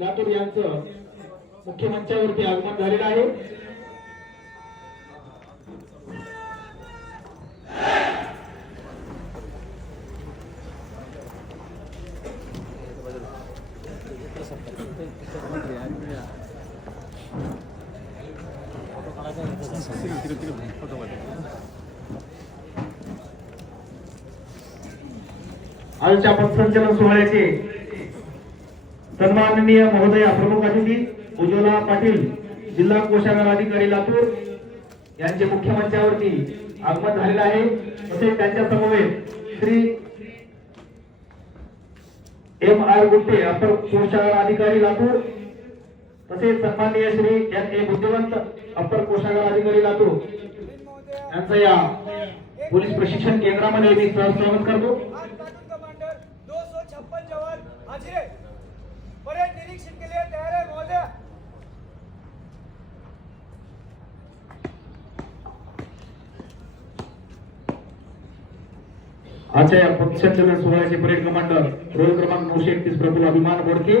लातूर यांचं मुख्य मंचावरती आगमन झालेलं आहे। आजच्या पथसंचलन सोहळ्याचे सन्माननीय महोदय प्रमुख अतिथी उज्ज्वला पाटील जिल्हा कोषागार अधिकारी लातूर यांचे मुख्य मंचावरती आगमन झालेले आहे। तसेच त्यांच्या समवेत श्री M.R. गुट्टे अपर कोषागार अधिकारी लातूर, तसेच सन्माननीय श्री N.A. बुद्धिवंत अपर कोषागार अधिकारी लातूर यांचा या पोलीस प्रशिक्षण केंद्रामध्ये मी सहर्ष स्वागत करतो। कमांडर 256 जवान हाजिर परेड निरीक्षण के लिए तैयार है महोदय। आजच्या या पथसंचलन सोहळ्याचे परेड कमांडर रोल क्रमांक 931 प्रफुल्ल अभिमान बोडके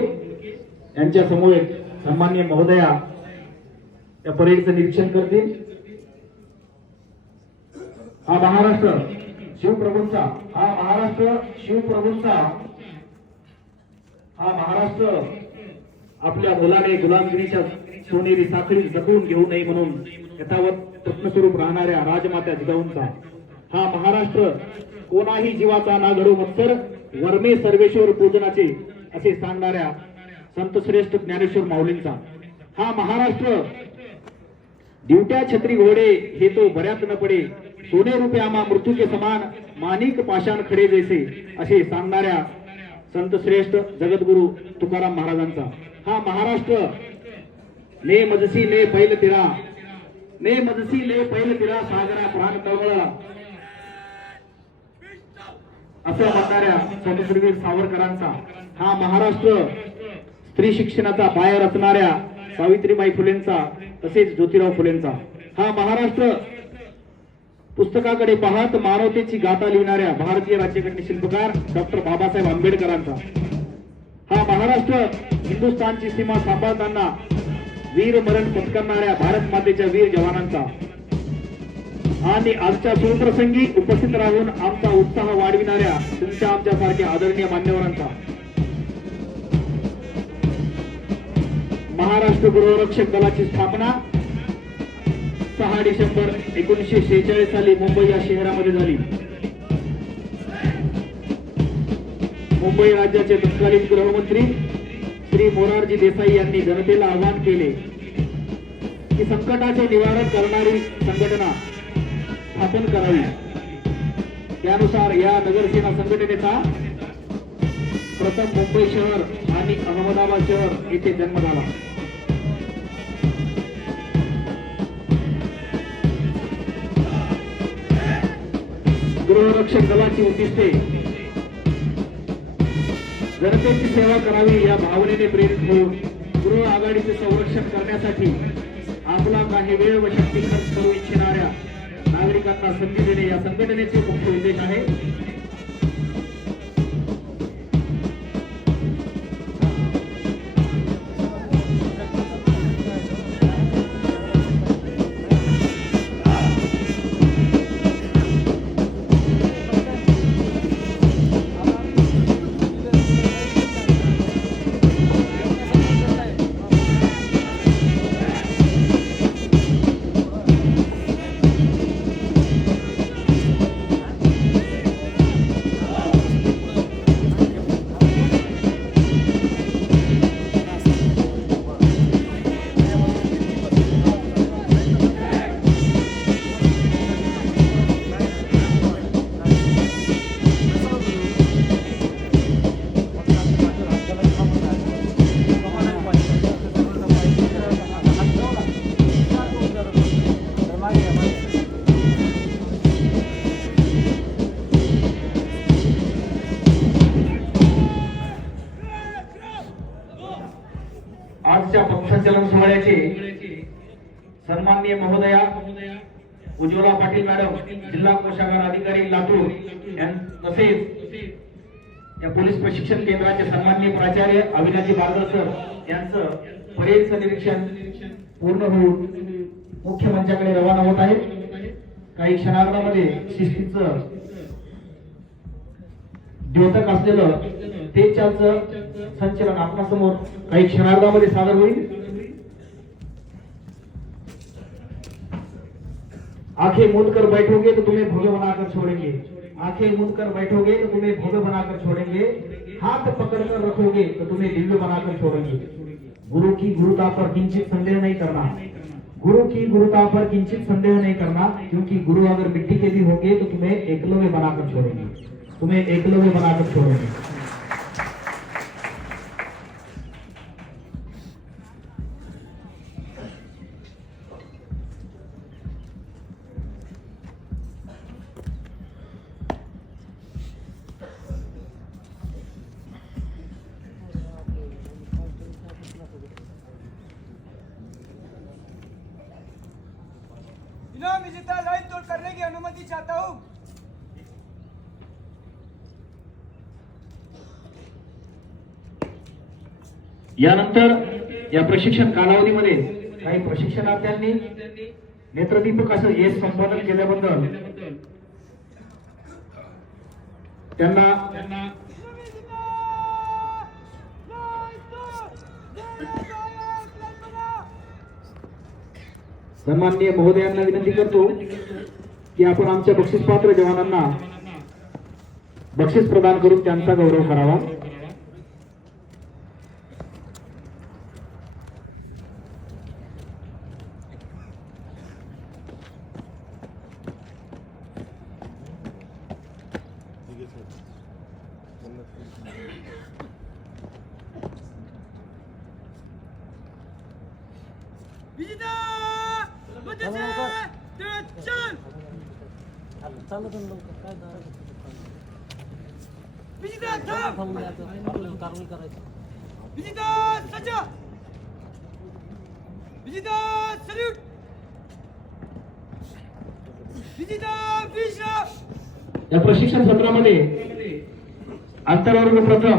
यांच्या समवेत सन्माननीय महोदया या परेडचं निरीक्षण करतील। हा महाराष्ट्र शिवप्रभूंचा आपल्या मुलाने गुलामगिरीच्या सोनेरी साखळी जपून घेऊ नये म्हणून यथावत प्रश्नस्वरूप राहणाऱ्या राजमाता जिजाऊंचा हा महाराष्ट्र कोणाही जीवाचा ना घडू मत्सर वर्मे सर्वेश्वर पूजनाचे असे सांगणाऱ्या संत श्रेष्ठ ज्ञानेश्वर माऊलींचा हा महाराष्ट्र ड्युट्या छत्री घोडे हे तो बऱ्यात न पडे सोने रुपे आमा मृत्यू के समान माणिक पाषाण खडे जैसे असे सांगणाऱ्या संत श्रेष्ठ जगद्गुरु तुकाराम महाराजांचा हा महाराष्ट्र ने मजसी ले पैल तिरा सागरा प्राण तळमळला असं म्हणणाऱ्या स्वातंत्र्यवीर सावरकरांचा हा महाराष्ट्र स्त्री शिक्षणाचा पाया रचणाऱ्या सावित्रीबाई फुलेंचा तसेच ज्योतिराव फुलेंचा हा महाराष्ट्र पुस्तकाकडे पाहत मानवतेची गाथा लिहिणाऱ्या भारतीय राज्यघटने शिल्पकार डॉक्टर बाबासाहेब आंबेडकरांचा हा महाराष्ट्र हिंदुस्थानची सीमा सांभाळताना वीर मरण पत्करणाऱ्या भारत मातेच्या वीर जवानांचा आणि आजच्या सुप्रसंगी उपस्थित राहून आमचा उत्साह वाढविणाऱ्या तुमच्या आमच्यासारख्या आदरणीय मान्यवरांचा महाराष्ट्र गृहरक्षक दलाची स्थापना 6 डिसेंबर 1946 साली मुंबई या शहरामध्ये झाली। मुंबई राज्याचे तत्कालीन गृहमंत्री श्री मोरारजी देसाई यांनी जनतेला आवाहन केले की संकटाचे निवारण करणारी संघटना स्थापन करावी। त्यानुसार या नगरसेना संघटनेचा प्रथम मुंबई शहर आणि अहमदाबाद शहर येथे जन्म झाला। गृहरक्षक दलाची उद्दिष्टे जनतेची सेवा करावी या भावनेने प्रेरित होऊन गृह आघाडीचे संरक्षण करण्यासाठी आपला काही वेळ व शक्ती खर्च करू इच्छिणाऱ्या नागरिकांना संधी देणे या संघटनेचे मुख्य उद्देश आहे। आजच्या पथसंचलन सोहळ्याचे सन्माननीय महोदया उज्ज्वला पाटील मॅडम जिल्हा कोषागार अधिकारी लातूर तसेच या पोलीस प्रशिक्षण केंद्राचे सन्माननीय प्राचार्य अविनाजी बारदर सर यांचं परेडचं निरीक्षण पूर्ण होऊन मुख्य मंचाकडे रवाना होत आहे. काही क्षणार्धामध्ये शिस्तीचं द्योतक असलेलं तेज चालचं संचलन आपणासमोर काही क्षणार्धामध्ये सादर होईल. आंखें मूंद कर बैठोगे तो तुम्हें भव्य बनाकर छोड़ेंगे. आंखें मूंद कर बैठोगे तो तुम्हें भव्य बनाकर छोड़ेंगे. हाथ पकड़कर रखोगे तो तुम्हें दिव्य बनाकर छोड़ेंगे. गुरु की गुरुता पर किंचित संदेह नहीं करना. गुरु की गुरुता पर किंचित संदेह नहीं करना, क्योंकि गुरु अगर मिट्टी के भी होंगे तो तुम्हें एकलव्य बनाकर छोड़ेंगे. तुम्हें एकलव्य बनाकर छोड़ेंगे. इनाम विजेता लाइन तोड़ करने की अनुमति चाहता हूँ. यानंतर या प्रशिक्षण कालावधीमध्ये काही प्रशिक्षणार्थ्यांनी नेत्रदीपक असं यश संपादन केल्याबद्दल त्यांना सन्माननीय महोदयांना विनंती करतो की आपण आमच्या बक्षीसपात्र जवानांना बक्षीस प्रदान करून त्यांचा गौरव करावा. विजेता चल विजेता थांब. विजेता सज्ज. विजेता सल्यूट. विजेता विश्राम. या प्रशिक्षण सत्रामध्ये आंतरवर्ग प्रथम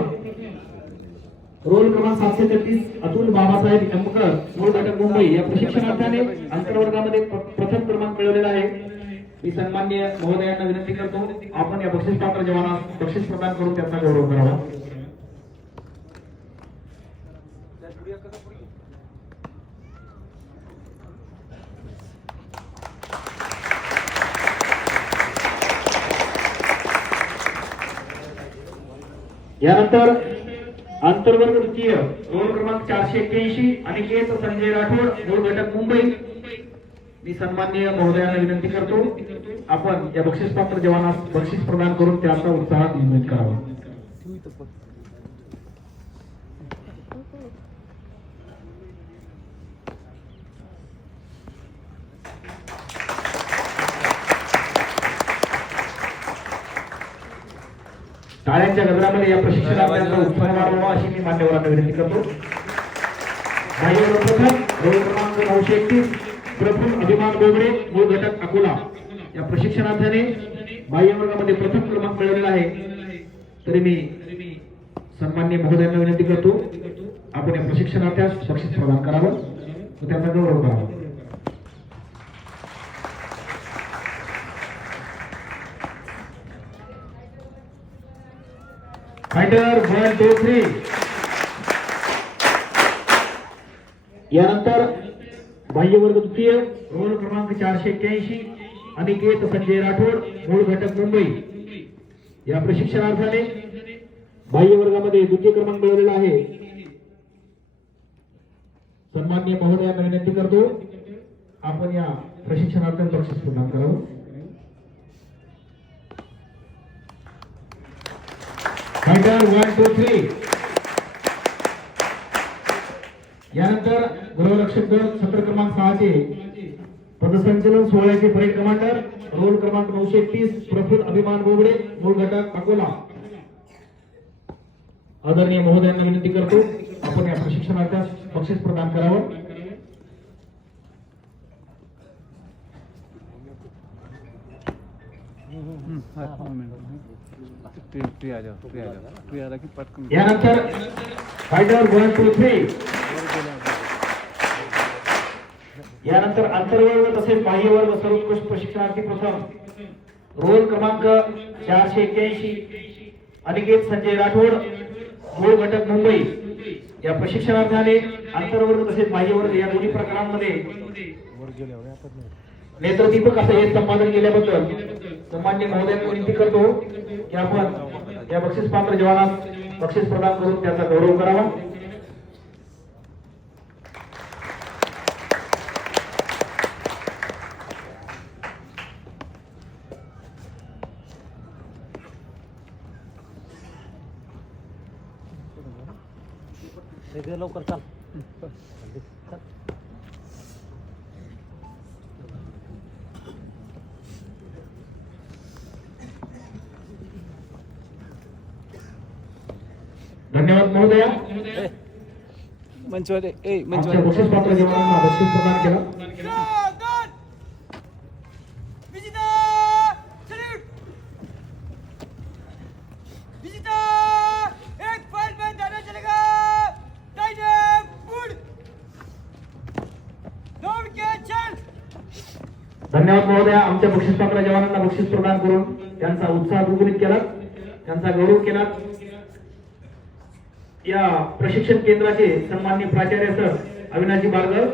रोल क्रमांक 733 अतुल बाबासाहेब एमकर मूळ घटक मुंबई या प्रशिक्षणार्थ्याने आंतरवर्गामध्ये प्रथम क्रमांक मिळवलेला आहे. मी सन्माननीय महोदयांना विनंती करतो आपण या बक्षीसपात्र जवानास बक्षीस प्रदान करून त्यांचा गौरव करावा. यानंतर आंतरवर्ग द्वितीय रोल क्रमांक 481 अनिकेत संजय राठोड मूळ घटक मुंबई. मी सन्माननीय महोदयांना विनंती करतो आपण या बक्षीसपात्र जवानास बक्षीस प्रदान करून त्यांचा उत्साह निर्मित करावा. टाळ्यांच्या गजरामध्ये या प्रशिक्षणार्थ्यांचा उत्साह वाढवावा अशी मी मान्यवरांना विनंती करतो. प्रथम रोल क्रमांक 931 प्रफुल्ल अभिमान बोबडे मूळ घटक अकोला या प्रशिक्षणार्थ्याने बाह्य वर्गामध्ये प्रथम क्रमांक मिळवलेला आहे. तरी मी सन्माननीय महोदयांना विनंती करतो आपण या प्रशिक्षणार्थ्यास बक्षीस प्रदान करावं व त्यांचा गौरव करावा. फायटर 1 2 3. यानंतर बाह्य वर्ग द्वितीय रोल क्रमांक 481 अनिकेत संजय राठोड मूळ घटक मुंबई या प्रशिक्षणार्थाने बाह्य वर्गामध्ये द्वितीय क्रमांक मिळवलेला आहे. सन्माननीय महोदयांना विनंती करतो आपण या प्रशिक्षणार्थ्यांना बक्षीस प्रदान करावं. फायटर 1 2 3. यानंतर गृहरक्षक दल सत्र क्रमांक 6 चे पदसंचलन सोहळ्याचे परेड कमांडर रोल क्रमांक 931 प्रफुल्ल अभिमान बोबडे मूळ घटक अकोला. आदरणीय महोदयांना विनंती करतो आपण या प्रशिक्षणार्थ्यास बक्षीस प्रदान करावं. यानंतर फायटर 1 2 3 यानंतर आंतरवर्ग तसेच बाह्यवर्ग सर्वोत्कृष्ट प्रशिक्षणार्थी प्रथम रोल क्रमांक 481 अनिकेत संजय राठोड मूळ घटक मुंबई या प्रशिक्षणार्थ्याने आंतरवर्ग तसेच बाह्यवर्ग या दोन्ही प्रकारांमध्ये नेत्रदीपक असं हे संपादन केल्याबद्दल सन्माननीय महोदयांना विनंती करतो की आपण या बक्षीस पात्र जवानास बक्षीस प्रदान करून त्याचा गौरव करावा. लवकर चाल. धन्यवाद महोदया. मंचवाले आमच्या बक्षीस पात्र जवानांना बक्षीस प्रदान केला. Dragon! Visita! Salute! Visita! एक फाइल में जाना चलेगा टाइगर गुड दौड़ के चल. धन्यवाद महोदया. आमच्या बक्षीस पात्र जवानांना बक्षीस प्रदान करून त्यांचा उत्साह द्विगुणित केला, त्यांचा गौरव केला. या प्रशिक्षण केंद्राचे सन्माननीय प्राचार्य सर अविनाशजी बारगर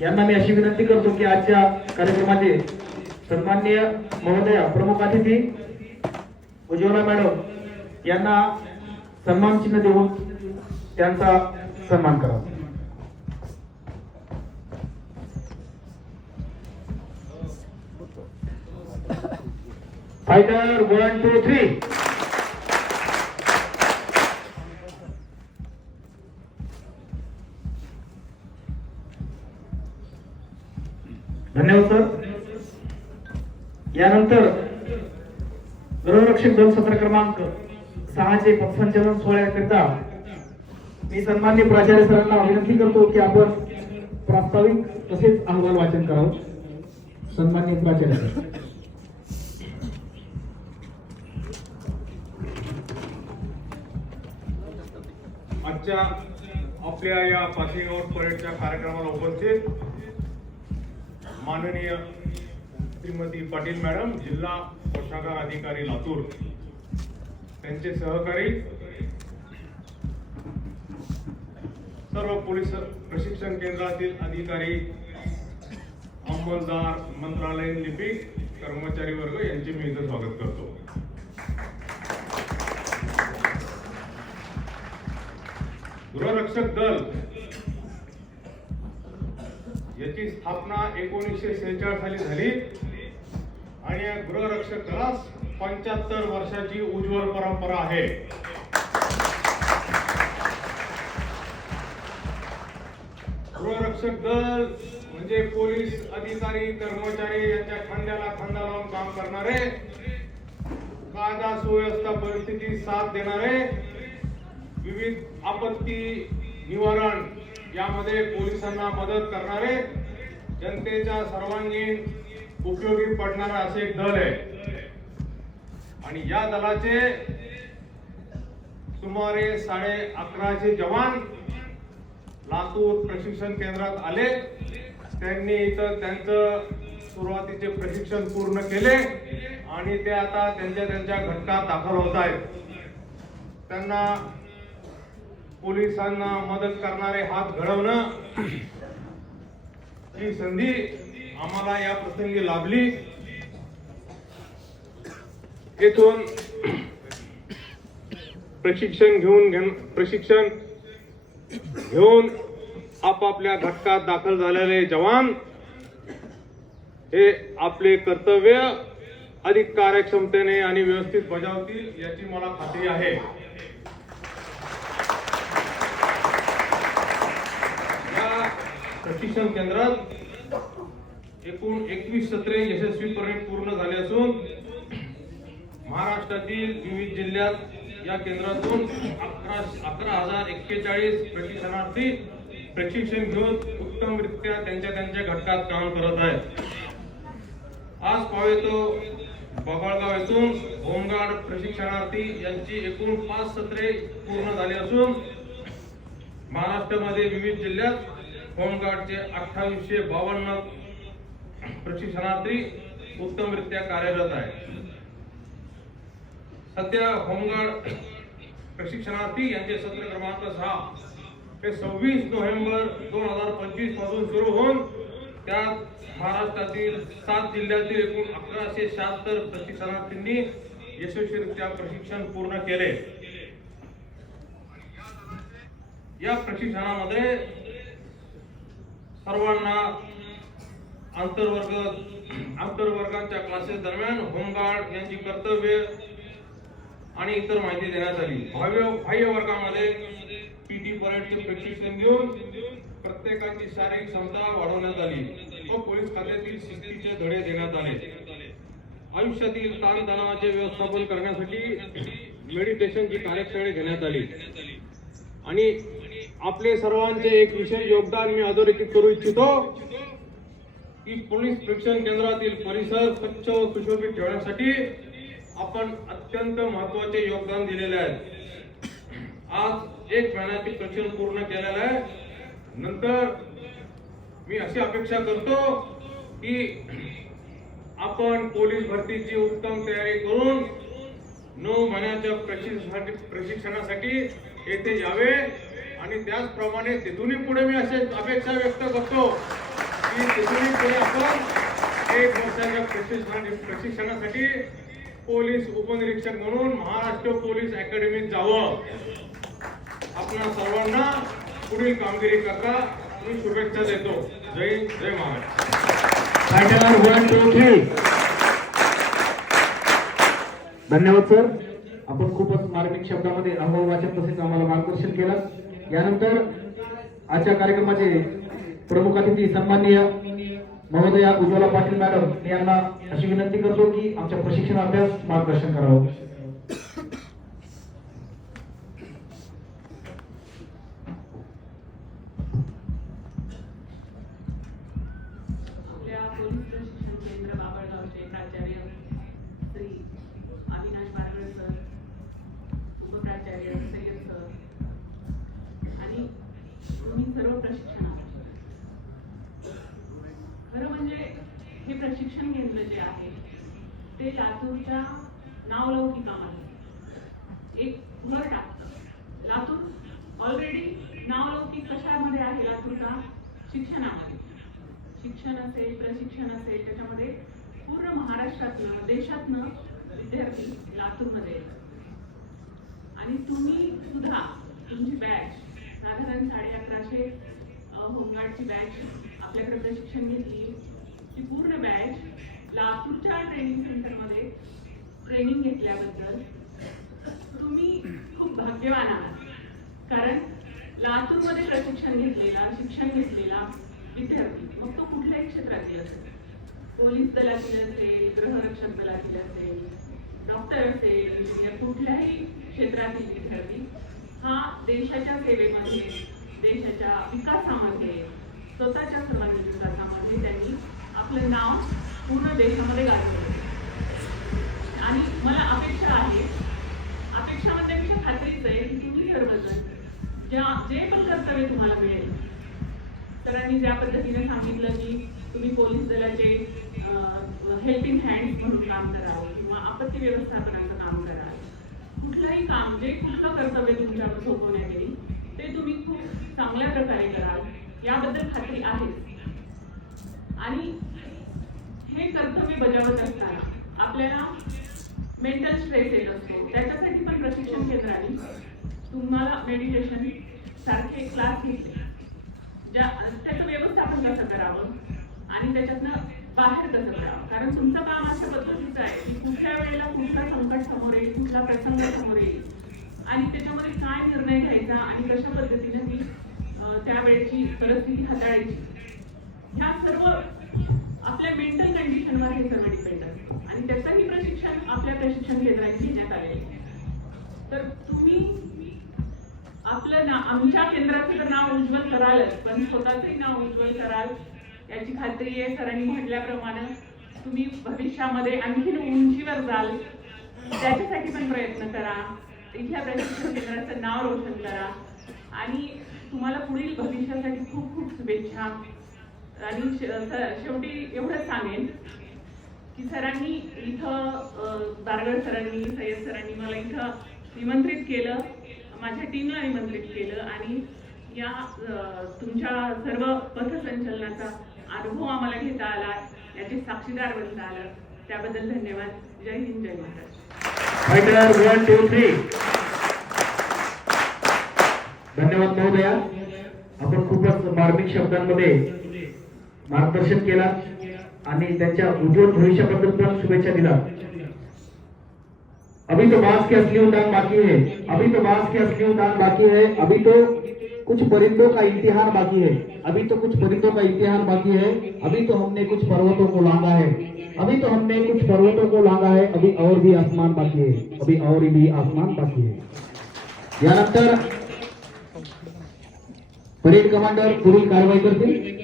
यांना मी अशी विनंती करतो की आजच्या कार्यक्रमाचे सन्माननीय महोदया प्रमुख अतिथी उज्ज्वला मॅडम यांना सन्मान चिन्ह देऊन त्यांचा सन्मान करावा. फायटर 1 2 3. धन्यवाद सर. यानंतर गृहरक्षक दल सत्र क्रमांक 6 चे पथसंचलन सोहळ्याकरिता मी सन्माननीय प्राचार्य सरांना विनंती करतो की आपण प्रास्ताविक तसेच अहवाल वाचन करावं. सन्माननीय प्राचार्य सर. आजच्या आपल्या या पासिंग आउट परेडच्या कार्यक्रमाला उपस्थित माननीय श्रीमती पाटील मॅडम जिल्हा कोषागार अधिकारी लातूर, त्यांचे सहकारी, सर्व पोलीस प्रशिक्षण केंद्रातील अधिकारी, अंमलदार, मंत्रालयीन लिपिक, कर्मचारी वर्ग यांचे मी इथं स्वागत करतो. गृहरक्षक दल याची स्थापना 1946 साली झाली आणि या गृहरक्षक दलास 75 वर्षाची उज्ज्वल परंपरा आहे. गृहरक्षक दल म्हणजे पोलीस अधिकारी, कर्मचारी यांच्या खांद्याला खांदा लावून काम करणारे, कायदा सुव्यवस्था परिस्थिती साथ देणारे, विविध आपत्ती निवारण यामध्ये पोलिसांना मदत करणारे, जनतेच्या सर्वांगीण उपयोगी पडणारा असे एक दल आहे. आणि या दलाचे सुमारे 1150 जवान लातूर प्रशिक्षण केंद्रात आले. त्यांनी इथं त्यांचं सुरुवातीचे प्रशिक्षण पूर्ण केले आणि ते आता त्यांच्या घटकात दाखल होत आहेत. त्यांना पोलिसांना मदत करणारे हात घडवणं ही संधी आम्हाला या प्रसंगी लाभली. येथून प्रशिक्षण घेऊन आपापल्या घटकात दाखल झालेले जवान हे आपले कर्तव्य अधिक कार्यक्षमतेने आणि व्यवस्थित बजावतील याची मला खात्री आहे. या प्रशिक्षण केंद्रात एकूण 21 सत्रे यशस्वीपणे पूर्ण झाले असून महाराष्ट्रातील विविध जिल्ह्यात या केंद्रातून 11,041 प्रशिक्षणार्थी प्रशिक्षण घेऊन उत्तमरित्या त्यांच्या घटकात काम करत आहेत. आज पावेतो बाभळगाव येथून होमगार्ड प्रशिक्षणार्थी यांची एकूण 5 सत्रे पूर्ण झाली असून महाराष्ट्रामध्ये विविध जिल्ह्यात होमगार्डचे 2852 प्रशिक्षणार्थी उत्तमरित्या कार्यरत आहे. सध्या होमगार्ड प्रशिक्षणार्थी यांचे सत्र क्रमांक 6 हे 26 नोव्हेंबर 2025 पासून सुरू होऊन त्यात महाराष्ट्रातील 7 जिल्ह्यातील एकूण 1176 प्रशिक्षणार्थींनी यशस्वीरित्या प्रशिक्षण पूर्ण केले. या प्रशिक्षणामध्ये सर्वांना आंतरवर्गांच्या क्लासेस दरम्यान होमगार्ड यांची कर्तव्य आणि इतर माहिती देण्यात आली. बाह्य वर्गामध्ये पीटी परेडचे प्रशिक्षण घेऊन प्रत्येकाची शारीरिक क्षमता वाढवण्यात आली व पोलीस खात्यातील शिस्तीचे धडे देण्यात आले. आयुष्यातील ताणतणावाचे व्यवस्थापन करण्यासाठी मेडिटेशनची कार्यशाळा घेण्यात आली आणि आपले सर्वांचे एक विशेष योगदान मी अधोरेखित करू इच्छितो की पोलीस प्रशिक्षण केंद्रातील परिसर स्वच्छ व सुशोभित ठेवण्यासाठी आपण अत्यंत महत्त्वाचे योगदान दिलेले आहे. आज 1 महिन्याचे प्रशिक्षण पूर्ण केलेलं आहे. नंतर मी अशी अपेक्षा करतो की आपण पोलीस भरतीची उत्तम तयारी करून 9 महिन्याच्या प्रशिक्षणासाठी येथे यावे आणि त्याचप्रमाणे तिथूनही पुढे मी अशी अपेक्षा व्यक्त करतो की तिथूनही पुढे आपण 1 वर्षाच्या प्रशिक्षणासाठी पोलीस उपनिरीक्षक म्हणून महाराष्ट्र पोलीस अकॅडमीत जावं. आपल्या सर्वांना पुढील कामगिरी करता मी शुभेच्छा देतो. जय हिंद, जय महाराष्ट्र. फायटर 1 2 3. धन्यवाद सर. आपण खूपच मार्मिक शब्दामध्ये अनुभव वाचन तसेच आम्हाला मार्गदर्शन केलं. यानंतर आजच्या कार्यक्रमाचे प्रमुख अतिथी सन्माननीय महोदया उज्ज्वला पाटील मॅडम यांना अशी विनंती करतो की आमच्या प्रशिक्षणाभ्यास मार्गदर्शन करावं. आपल्या पोलीस प्रशिक्षण केंद्र बाबळगावचे प्राचार्य श्री अविनाश बारगळ सर, उपप्राचार्य सय्यद सर आणि तुम्ही सर्व प्रशिक्षणार्थी. खरं म्हणजे हे प्रशिक्षण केंद्र जे आहे ते लातूरच्या नावलौकिकामध्ये एक भर टाकतं. लातूर ऑलरेडी नावलौकिक कशामध्ये आहे? लातूरचा शिक्षणामध्ये. शिक्षण असेल, प्रशिक्षण असेल, त्याच्यामध्ये पूर्ण महाराष्ट्रातनं देशातनं विद्यार्थी लातूरमध्ये येतात. आणि तुम्ही सुद्धा तुमची बॅच साधारण 1150 होमगार्डची बॅच आपल्याकडे प्रशिक्षण घेतली. ती पूर्ण बॅच लातूरच्या ट्रेनिंग सेंटरमध्ये ट्रेनिंग घेतल्याबद्दल तुम्ही खूप भाग्यवान आहात. कारण लातूरमध्ये प्रशिक्षण घेतलेला, शिक्षण घेतलेला विद्यार्थी मग तो कुठल्याही क्षेत्रातील असेल, पोलीस दलातील असेल, गृहरक्षक दलातील असेल, डॉक्टर असेल, इंजिनियर, कुठल्याही क्षेत्रातील विद्यार्थी हा देशाच्या सेवेमध्ये, देशाच्या विकासामध्ये, स्वतःच्या सर्वांगीण विकासामध्ये त्यांनी आपलं नाव पूर्ण देशामध्ये गाजवलं. आणि मला अपेक्षा आहे, अपेक्षा म्हणण्यापेक्षा खात्रीच आहे की तुम्ही सर्वजण जे पण कर्तव्य तुम्हाला मिळेल, सरांनी ज्या पद्धतीने सांगितलं की तुम्ही पोलीस दलाचे हेल्पिंग हँड्स म्हणून काम करावं किंवा आपत्ती व्यवस्थापनाचं काम कराल, कुठलंही काम जे कुठलं कर्तव्य तुमच्यावर सोपवण्यात येईल ते तुम्ही खूप चांगल्या प्रकारे कराल याबद्दल खात्री आहे. आणि हे कर्तव्य बजावत असताना आपल्याला मेंटल स्ट्रेस येत असतो. त्याच्यासाठी पण प्रशिक्षण केंद्राने तुम्हाला मेडिटेशन सारखे क्लास घेतले, त्याचं व्यवस्थापन कसं करावं आणि त्याच्यातनं बाहेर कसं करावं. कारण तुमचं काम अशा पद्धतीचं आहे की कुठल्या वेळेला कुठला संकट समोर येईल, कुठला प्रसंग समोर येईल आणि त्याच्यामध्ये काय निर्णय घ्यायचा आणि कशा पद्धतीने ती त्यावेळेची परिस्थिती हाताळायची, ह्या सर्व आपल्या मेंटल कंडिशनवर हे सर्व डिपेंड असतं. आणि त्याचंही प्रशिक्षण आपल्या प्रशिक्षण केंद्रात घेण्यात आलेले. तर तुम्ही आपलं आमच्या केंद्राचं तर नाव उज्ज्वल करालच, पण स्वतःचंही नाव उज्ज्वल कराल याची खात्री आहे. सरांनी म्हटल्याप्रमाणे तुम्ही भविष्यामध्ये आणखीन उंचीवर जाल, त्याच्यासाठी पण प्रयत्न करा. इथल्या प्रशिक्षण केंद्राचं नाव रोशन करा आणि तुम्हाला पुढील भविष्यासाठी खूप खूप शुभेच्छा. आणि शेवटी एवढंच सांगेन की सरांनी इथं दारगड सरांनी सय्यद सरांनी मला इथं निमंत्रित केलं, माझ्या टीमला निमंत्रित केलं आणि या तुमच्या सर्व पथसंचलनाचा अनुभव आम्हाला घेता आला, याचे साक्षीदार बनता आलं, त्याबद्दल धन्यवाद. जय हिंद, जय महाराष्ट्र. फायटर 1 2 3. धन्यवाद महोदया. आपण खूपच मार्मिक शब्दांमध्ये मार्गदर्शन केला आणि त्यांच्या उज्ज्वल भविष्याबद्दल पण शुभेच्छा दिला. अभी तो बांस की असली उड़ान बाकी है, अभी तो बांस की असली उड़ान बाकी है, अभी तो कुछ परिंदों का इम्तिहान बाकी है, अभी तो कुछ परिंदों का इम्तिहान बाकी है, अभी तो हमने कुछ पर्वतों को लांघा है, अभी तो हमने कुछ पर्वतों को लांघा है, अभी और भी आसमान बाकी है, अभी और भी आसमान बाकी है. यानंतर परेड कमांडर पुढील कारवाई करतील.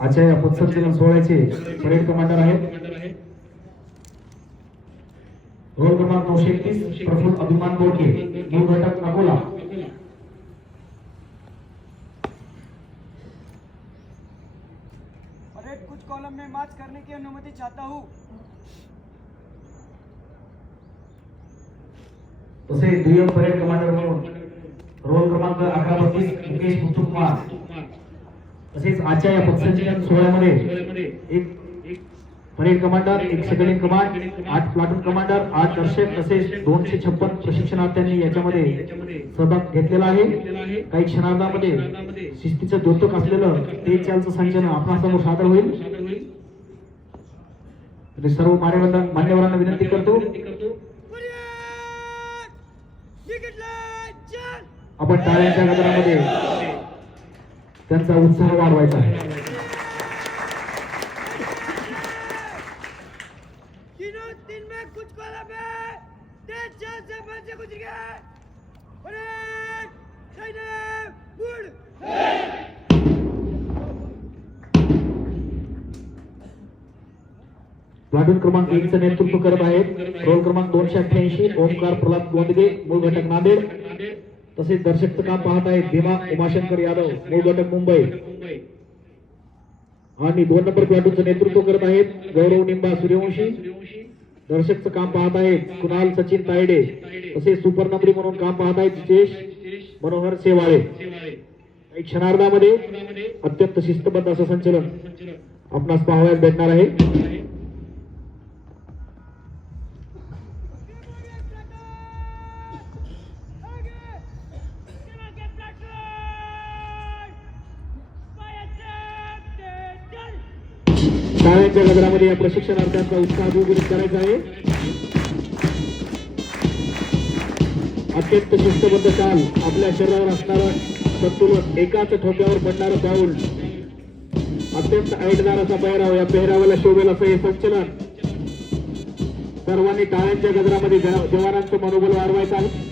आजच्या या पथसंचलन सोहळ्याचे परेड कमांडर आहेत रोल क्रमांक 931 प्रफुल्ल अभिमान बोडके, मूळ घटक अकोला. परेड कुछ कॉलम में मार्च करने की अनुमति चाहता हूँ. तसे दुय्यम परेड कमांडर म्हणून रोल क्रमांक 1132 मुकेश मुत्तुकुमार. तसेच आजच्या या पथसंचलन सोहळ्यामध्ये एक परेड कमांडर, एक second in command, 8 platoon commander, 8 दर्शक तसेच 256 प्रशिक्षणार्थ्यांनी याच्यामध्ये सहभाग घेतलेला आहे. काही क्षणार्धामध्ये शिस्तीचं द्योतक असलेलं तेज चालचं संचलन आपणासमोर सादर होईल. सर्व मान्यवरांना विनंती करतो आपण टाळ्यांच्या गजरामध्ये त्यांचा उत्साह वाढवायचा आहे. तीनों दिन में कुछ कॉलम है, तेज चाल से बच गुजर गए. परेड सैन्य गुड. प्लाटून क्रमांक 1 चं नेतृत्व करत आहेत रोल क्रमांक 288 ओमकार प्रल्हाद गोंदगे, मूळ घटक नांदेड. तसेच दर्शकचं काम पाहत आहेत भीमा उमाशंकर यादव, मूळ घटक मुंबई. आणि 2 नंबर प्लाटूनचं नेतृत्व करत आहेत गौरव निंबा सूर्यवंशी. दर्शकचं काम पाहत आहेत कुणाल सचिन तायडे. तसेच सुपर नंबरी म्हणून काम पाहत आहेत जितेश मनोहर सेवाळे. काही क्षणार्धामध्ये अत्यंत शिस्तबद्ध असं संचलन आपणास पाहावयास भेटणार आहे. टाळ्यांच्या गजरामध्ये या प्रशिक्षणार्थ्यांचा उत्साह द्विगुणित करायचा आहे. अत्यंत शिस्तबद्ध चाल, आपल्या शरीरावर असणारं संतुलन, एकाच ठोक्यावर पडणारं पाऊल, अत्यंत ऐटदार असा पेहराव, या पेहरावाला शोभेल असं हे संचलन. सर्वांनी टाळ्यांच्या गजरामध्ये जवानांचं मनोबल वाढवायचं आहे.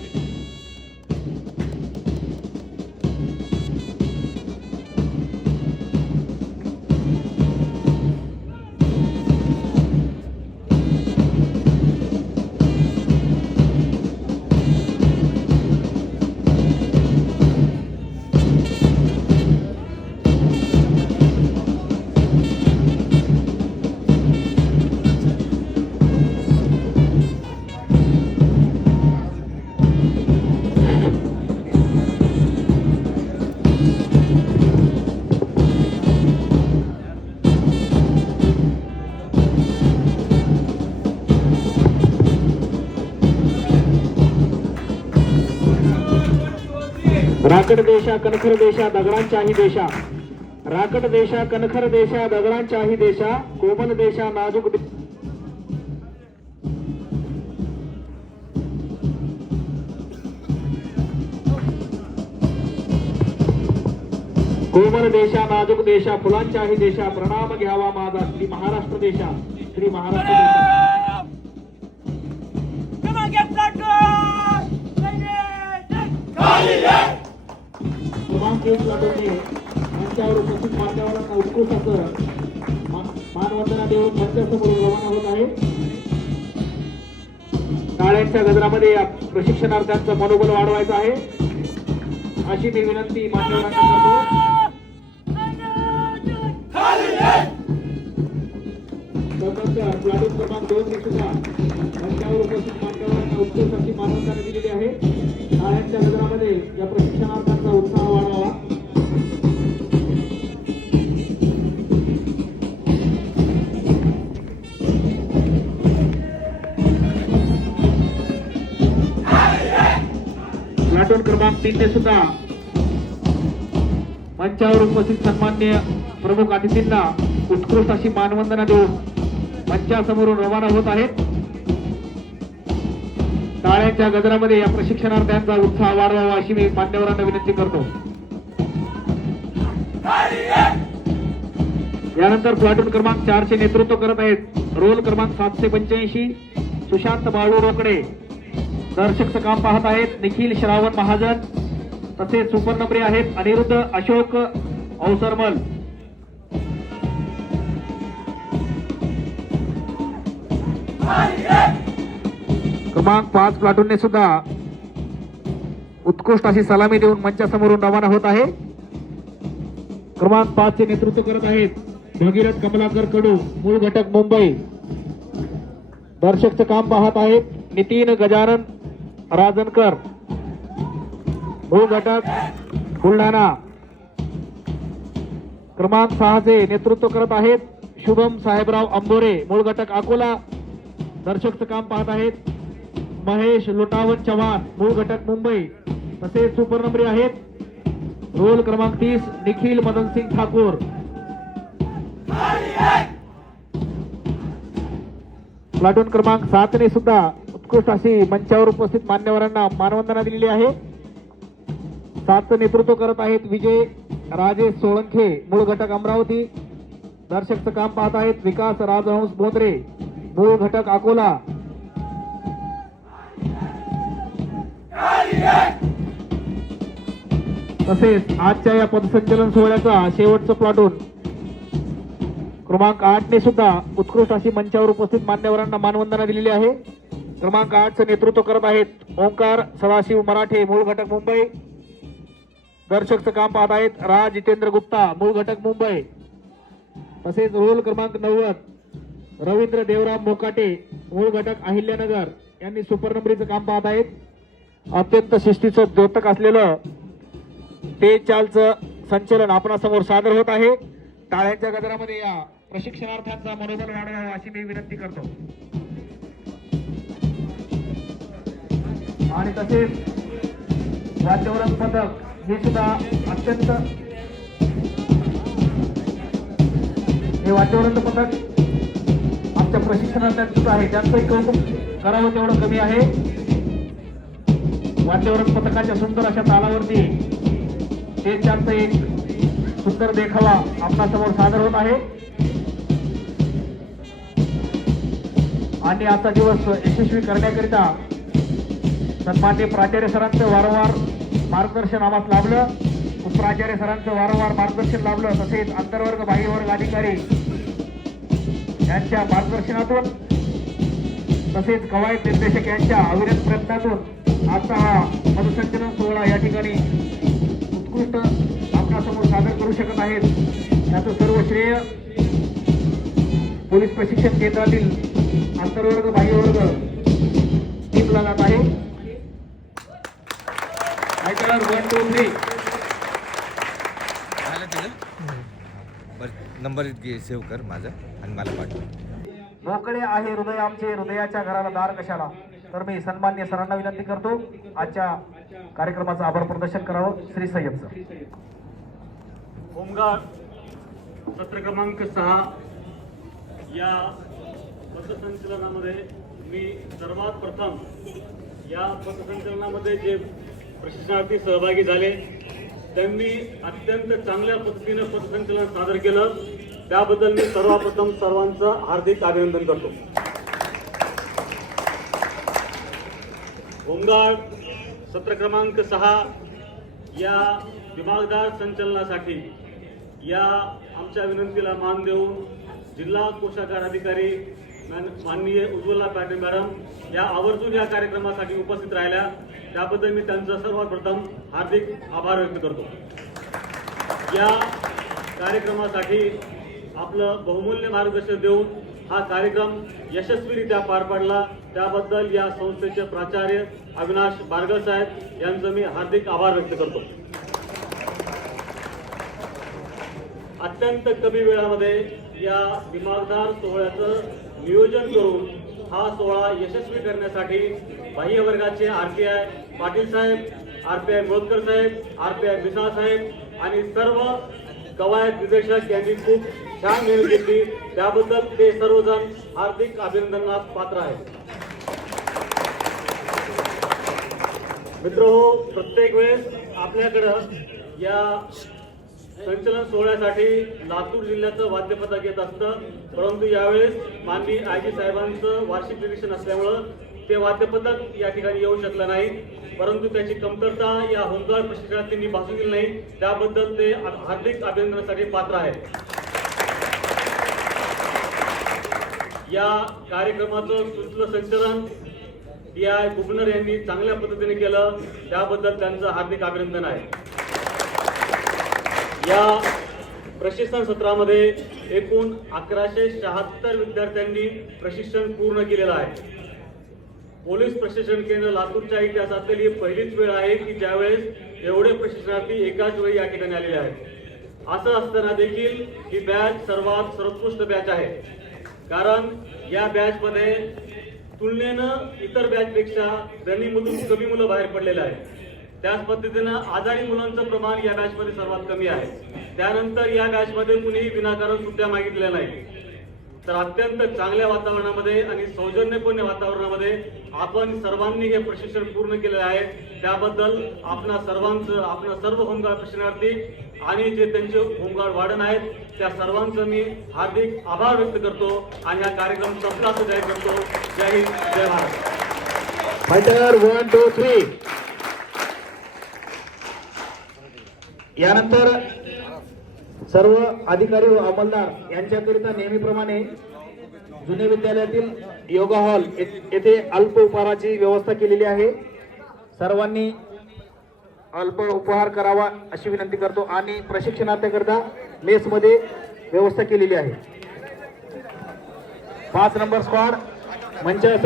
राकड देशा कणखर देशा दगडांच्याही देशा, राकड देशा कणखर देशा दगडांच्याही देशा, कोमल देशा नाजूक कोमल देशा नाजूक देशा, फुलांच्याही देशा, प्रणाम घ्यावा माझा श्री महाराष्ट्र देशा, श्री महाराष्ट्र देशा. Come on, get that goal! राखीव प्लाटूनने मंचावर उपस्थित मान्यवरांना उत्कृष्ट असं मानवंदना देऊन मंचासमोर रवाना होत आहे. टाळ्यांच्या गजरामध्ये या प्रशिक्षणार्थ्यांचं मनोबल वाढवायचं आहे अशी मी विनंती मान्यवरांना करतो. त्यानंतर प्लाटून क्रमांक 2 ने सुद्धा मंचावर उपस्थित मान्यवरांना उत्कृष्ट अशी मानवंदना दिलेली आहे. टाळ्यांच्या गजरामध्ये या प्रशिक्षणार्थ्यांचा उत्साह वाढवावा. प्लाटून क्रमांक 3 ने सुद्धा मंचावर उपस्थित सन्माननीय प्रमुख अतिथींना उत्कृष्ट अशी मानवंदना देऊन मंचासमोरून रवाना होत आहेत. टाळ्यांच्या गजरामध्ये या प्रशिक्षणार्थ्यांचा उत्साह वाढवावा अशी मी मान्यवरांना विनंती करतो. यानंतर प्लाटून क्रमांक 4 चे नेतृत्व करत आहेत रोल क्रमांक 785 सुशांत बाळू रोकडे. दर्शकचं काम पाहत आहेत निखिल श्रावण महाजन. तसेच सुपर नंबरी आहेत अनिरुद्ध अशोक अवसरमल. क्रमांक 5 प्लाटूनने सुद्धा उत्कृष्ट अशी सलामी देऊन मंचासमोरून रवाना होत आहे. क्रमांक 5 चे नेतृत्व करत आहेत भगीरथ कमलाकर कडू मूळ घटक मुंबई. दर्शकचं काम पाहत आहेत नितीन गजानन राजनकर मूळ घटक बुलढाणा. क्रमांक 6 चे नेतृत्व करत आहेत शुभम साहेबराव अंबोरे मूळ घटक अकोला. दर्शकचं काम पाहत आहेत महेश लोटावन चव्हाण मूळ घटक मुंबई. तसेच सुपर नंबरी आहेत रोल क्रमांक 30 निखिल मदन सिंग ठाकूर. प्लाटून क्रमांक 7 ने सुद्धा उत्कृष्ट अशी मंचावर उपस्थित मान्यवरांना मानवंदना दिलेली आहे. 7 नेतृत्व करत आहेत विजय राजेश सोळंखे मूळ घटक अमरावती. दर्शकचं काम पाहत आहेत विकास राजहंस बोंद्रे मूळ घटक अकोला. तसेच आजच्या या पथसंचलन सोहळ्याचा शेवटचं प्लाटून क्रमांक 8 ने सुद्धा उत्कृष्ट अशी मंचावर उपस्थित मान्यवरांना मानवंदना दिलेली आहे. क्रमांक 8 चं नेतृत्व करत आहेत ओंकार सदाशिव मराठे मूळ घटक मुंबई. दर्शकचं काम पाहत आहेत राज जितेंद्र गुप्ता मूळ घटक मुंबई. तसेच रोल क्रमांक 90 रवींद्र देवराम मोकाटे मूळ घटक अहिल्यानगर यांनी सुपर नंबरीचं काम पाहत आहेत. अत्यंत शिस्तीचं द्योतक असलेलं तेज चालचं संचलन आपणासमोर सादर होत आहे. टाळ्यांच्या गजरामध्ये या प्रशिक्षणार्थ्यांचा मनोबल वाढवावा अशी मी विनंती करतो. आणि तसेच वाद्यवरण पथक हे सुद्धा अत्यंत हे वाद्यवरण पथक आमच्या प्रशिक्षणार्थ्यांचं आहे त्यांचंही कौतुक करावं तेवढं कमी आहे. वाद्यवरण पथकाच्या सुंदर अशा तालावरती ते त्यांचं एक सुंदर देखावा आपणासमोर सादर होत आहे. आणि आजचा दिवस यशस्वी करण्याकरिता सन्माननीय प्राचार्य सरांचं वारंवार मार्गदर्शन आम्हाला लाभलं. उपप्राचार्य सरांचं वारंवार मार्गदर्शन लाभलं. तसेच आंतरवर्ग बाह्यवर्ग अधिकारी यांच्या मार्गदर्शनातून तसेच कवायत निर्देशक यांच्या अविरत प्रयत्नातून आजचा हा पथसंचलन सोहळा या ठिकाणी उत्कृष्ट आपणासमोर सादर करू शकत आहेत. त्याचं सर्व श्रेय पोलीस प्रशिक्षण केंद्रातील आंतरवर्ग बाह्यवर्ग टीमला जात आहे. 1 2 3 नंबर सेव्ह कर माझा आणि मला पाठव. मोकळे आहे हृदय आमचे हृदयाच्या घराला दार कशाला. तर मी सन्मान्य सरांना विनंती करतो आजच्या कार्यक्रमाचं आभार प्रदर्शन करावं. श्री सय्यद सर. होमगार्ड सत्र क्रमांक 6 या पथसंचलनामध्ये मी सर्वात प्रथम या पथसंचलनामध्ये जे प्रशिक्षणार्थी सहभागी झाले त्यांनी अत्यंत चांगल्या पद्धतीने पथसंचलन सादर केलं. त्याबद्दल मी सर्वप्रथम सर्वांचं हार्दिक अभिनंदन करतो. होमगार्ड सत्र क्रमांक 6 या दिमागदार संचलनासाठी या आमच्या विनंतीला मान देऊन जिल्हा कोषागार अधिकारी माननीय उज्ज्वला पाटील मॅडम या आवर्जून या कार्यक्रमासाठी उपस्थित राहिल्या, त्याबद्दल मी त्यांचं सर्वात प्रथम हार्दिक आभार व्यक्त करतो. या कार्यक्रमासाठी आपलं बहुमूल्य मार्गदर्शन देऊन हा कार्यक्रम यशस्वीरित्या पार पाडला, त्याबद्दल या संस्थेचे प्राचार्य अविनाश बारगळ साहेब यांचं मी हार्दिक आभार व्यक्त करतो. अत्यंत कमी वेळामध्ये या दिमागदार सोहळ्याचं नियोजन करून हा सोहळा यशस्वी करण्यासाठी बाह्य वर्गाचे RPI पाटील साहेब, RPI मोळकर साहेब, RPI मिसाळ साहेब आणि सर्व कवायत निर्देशक यांनी खूप छान मेहनत घेतली, त्याबद्दल ते सर्वजण हार्दिक अभिनंदनास पात्र आहेत. मित्रहो, प्रत्येक वेळेस आपल्याकडं या संचलन सोहळ्यासाठी लातूर जिल्ह्याचं वाद्यपथक येत असतं, परंतु यावेळेस माननीय IG साहेबांचं वार्षिक निरीक्षण असल्यामुळं ते वाद्यपथक या ठिकाणी येऊ शकलं नाही, परंतु त्याची कमतरता या होमगार्ड प्रशिक्षणात त्यांनी भासू दिली नाही, त्याबद्दल ते हार्दिक अभिनंदनासाठी पात्र आहेत. या कार्यक्रमाचं सूत्रसंचलन DI बुबनर यांनी चांगल्या पद्धतीने केलं, त्याबद्दल त्यांचं हार्दिक अभिनंदन आहे. या प्रशिक्षण सत्रामध्ये एकूण 1176 विद्यार्थ्यांनी प्रशिक्षण पूर्ण केलेलं आहे. पोलीस प्रशिक्षण केंद्र लातूरच्या इतिहासातील ही पहिलीच वेळ आहे की ज्यावेळेस एवढे प्रशिक्षणार्थी एकाच वेळी या ठिकाणी आलेले आहेत. असं असताना देखील ही बॅच सर्वात सर्वोत्कृष्ट बॅच आहे, कारण या बॅचमध्ये तुलनेनं इतर बॅचपेक्षा रनिंगमधून कमी मुलं बाहेर पडलेले आहेत. त्याच पद्धतीनं आजारी मुलांचं प्रमाण या बॅचमध्ये सर्वात कमी आहे. त्यानंतर या बॅचमध्ये कुणीही विनाकारण सुट्ट्या मागितलेल्या नाही. तर अत्यंत चांगल्या वातावरणामध्ये आणि सौजन्यपूर्ण वातावरणामध्ये आपण सर्वांनी हे प्रशिक्षण पूर्ण केलेलं आहे, त्याबद्दल आपणा सर्व होमगार्ड प्रशिक्षणार्थी आणि जे त्यांचे होमगार्ड वार्डन आहेत त्या सर्वांचं मी हार्दिक आभार व्यक्त करतो आणि हा कार्यक्रम संपला असं जाहीर करतो. जय हिंद, जय भारत. फायटर 1 2 3. यानंतर सर्व अधिकारी व अंमलदार यांच्याकरिता नेहमीप्रमाणे जुने विद्यालयातील योगा हॉल येथे अल्प उपहाराची व्यवस्था केलेली आहे. सर्वांनी अल्प उपहार करावा अशी विनंती करतो आणि प्रशिक्षणार्थीकरिता मेसमध्ये व्यवस्था केलेली आहे. 5 नंबर स्क्वॉड मंचासमोर